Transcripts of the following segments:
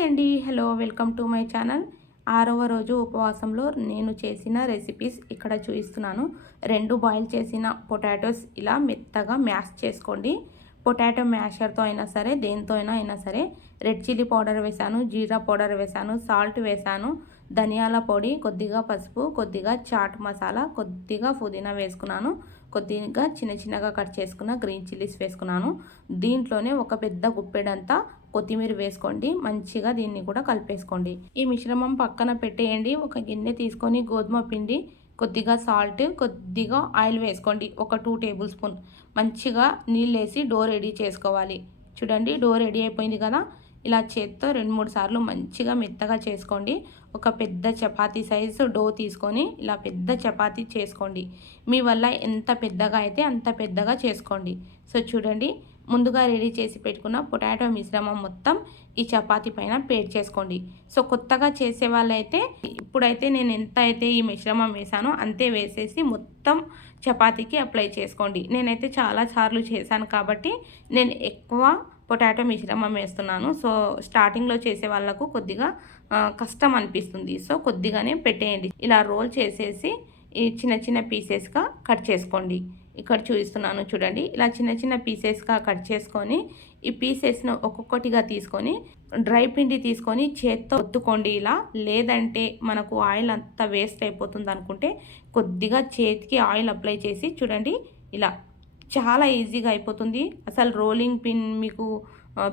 Hi అండి. Hello welcome to my channel. ఆరవ రోజు ఉపవాసంలో నేను చేసిన రెసిపీస్ ఇక్కడ చూపిస్తున్నాను. రెండు బాయిల్ చేసిన పొటాటోస్ ఇలా మెత్తగా మ్యాష్ చేసుకోండి. పొటాటో మ్యాషర్తో అయినా సరే దేంతో అయినా అయినా సరే రెడ్ చిల్లీ పౌడర్ వేశాను జీరా పౌడర్ వేశాను సాల్ట్ వేశాను ధనియాల పొడి కొద్దిగా పసుపు కొద్దిగా చాట్ మసాలా కొద్దిగా పుదీనా వేసుకున్నాను కొద్దిగా చిన్న చిన్నగా కట్ చేసుకున్న గ్రీన్ చిల్లీస్ వేసుకున్నాను. దీంట్లోనే ఒక పెద్ద గుప్పెడంతా కొత్తిమీర వేసుకోండి మంచిగా దీన్ని కూడా కలిపేసుకోండి. ఈ మిశ్రమం పక్కన పెట్టేయండి ఒక గిన్నె తీసుకొని గోధుమ పిండి కొద్దిగా సాల్ట్ కొద్దిగా ఆయిల్ వేసుకోండి ఒక టూ టేబుల్ స్పూన్. మంచిగా నీళ్ళు వేసి డో రెడీ చేసుకోవాలి. చూడండి డో రెడీ అయిపోయింది కదా? ఇలా చేత్తో రెండు మూడు సార్లు మంచిగా మెత్తగా చేసుకోండి. ఒక పెద్ద చపాతీ సైజు డో తీసుకొని ఇలా పెద్ద చపాతీ చేసుకోండి. మీ వల్ల ఎంత పెద్దగా అయితే అంత పెద్దగా చేసుకోండి. సో చూడండి ముందుగా రెడీ చేసి పెట్టుకున్న పొటాటో మిశ్రమం మొత్తం ఈ చపాతీ పైన పేర్ చేసుకోండి. సో కొత్తగా చేసే వాళ్ళైతే ఇప్పుడైతే నేను ఎంత అయితే ఈ మిశ్రమం వేసానో అంతే వేసేసి మొత్తం చపాతీకి అప్లై చేసుకోండి. నేనైతే చాలా సార్లు చేశాను కాబట్టి నేను ఎక్కువ పొటాటో మిశ్రమం వేస్తున్నాను. సో స్టార్టింగ్లో చేసే వాళ్ళకు కొద్దిగా కష్టం అనిపిస్తుంది. సో కొద్దిగానే పెట్టేయండి. ఇలా రోల్ చేసేసి ఈ చిన్న చిన్న పీసెస్గా కట్ చేసుకోండి. ఇక్కడ చూపిస్తున్నాను చూడండి. ఇలా చిన్న చిన్న పీసెస్గా కట్ చేసుకొని ఈ పీసెస్ను ఒక్కొక్కటిగా తీసుకొని డ్రై పిండి తీసుకొని చేత్తో ఒత్తుకోండి ఇలా. లేదంటే మనకు ఆయిల్ అంతా వేస్ట్ అయిపోతుంది అనుకుంటే కొద్దిగా చేతికి ఆయిల్ అప్లై చేసి చూడండి ఇలా. చాలా ఈజీగా అయిపోతుంది. అసలు రోలింగ్ పిన్ మీకు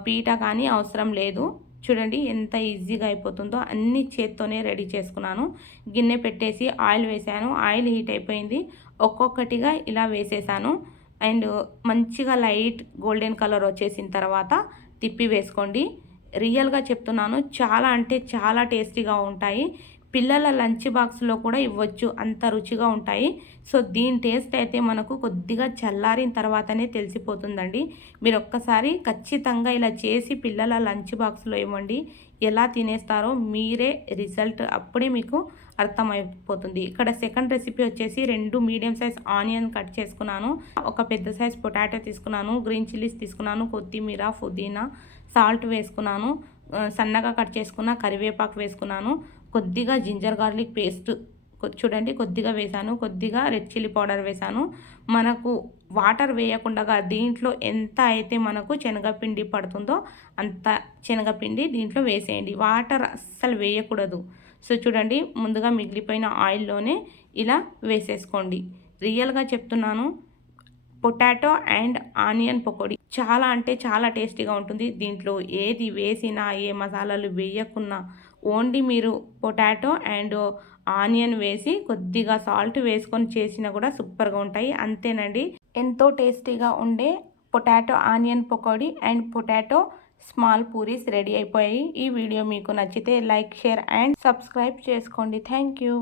పీట కానీ అవసరం లేదు. చూడండి ఎంత ఈజీగా అయిపోతుందో అన్ని చేత్తోనే రెడీ చేసుకున్నాను. గిన్నె పెట్టేసి ఆయిల్ వేసాను. ఆయిల్ హీట్ అయిపోయింది. ఒక్కొక్కటిగా ఇలా వేసేసాను. అండ్ మంచిగా లైట్ గోల్డెన్ కలర్ వచ్చేసిన తర్వాత తిప్పి వేసుకోండి. రియల్గా చెప్తున్నాను చాలా అంటే చాలా టేస్టీగా ఉంటాయి. పిల్లల లంచ్ బాక్స్లో కూడా ఇవ్వచ్చు. అంత రుచిగా ఉంటాయి. సో దీని టేస్ట్ అయితే మనకు కొద్దిగా చల్లారిన తర్వాతనే తెలిసిపోతుందండి. మీరు ఒక్కసారి ఖచ్చితంగా ఇలా చేసి పిల్లల లంచ్ బాక్స్లో ఇవ్వండి. ఎలా తినేస్తారో మీరే రిజల్ట్ అప్పుడే మీకు అర్థమైపోతుంది. ఇక్కడ సెకండ్ రెసిపీ వచ్చేసి రెండు మీడియం సైజ్ ఆనియన్ కట్ చేసుకున్నాను. ఒక పెద్ద సైజ్ పొటాటో తీసుకున్నాను. గ్రీన్ చిల్లీస్ తీసుకున్నాను. కొత్తిమీర పుదీనా సాల్ట్ వేసుకున్నాను. సన్నగా కట్ చేసుకున్న కరివేపాకు వేసుకున్నాను. కొద్దిగా జింజర్ గార్లిక్ పేస్ట్ చూడండి కొద్దిగా వేసాను. కొద్దిగా రెడ్ చిల్లీ పౌడర్ వేసాను. మనకు వాటర్ వేయకుండా దీంట్లో ఎంత అయితే మనకు శనగపిండి పడుతుందో అంత శనగపిండి దీంట్లో వేసేయండి. వాటర్ అస్సలు వేయకూడదు. సో చూడండి ముందుగా మిగిలిపోయిన ఆయిల్లోనే ఇలా వేసేసుకోండి. రియల్గా చెప్తున్నాను పొటాటో అండ్ ఆనియన్ పకోడీ. చాలా అంటే చాలా టేస్టీగా ఉంటుంది. దీంట్లో ఏది వేసినా ఏ మసాలాలు వేయకున్నా ఓన్లీ మీరు పొటాటో అండ్ ఆనియన్ వేసి కొద్దిగా సాల్ట్ వేసుకొని చేసినా కూడా సూపర్గా ఉంటాయి. అంతేనండి. ఎంతో టేస్టీగా ఉండే potato onion pakodi and potato small puris ready అయిపోయాయి. ఈ వీడియో మీకు నచ్చితే లైక్ షేర్ అండ్ సబ్స్క్రైబ్ చేసుకోండి. Thank you.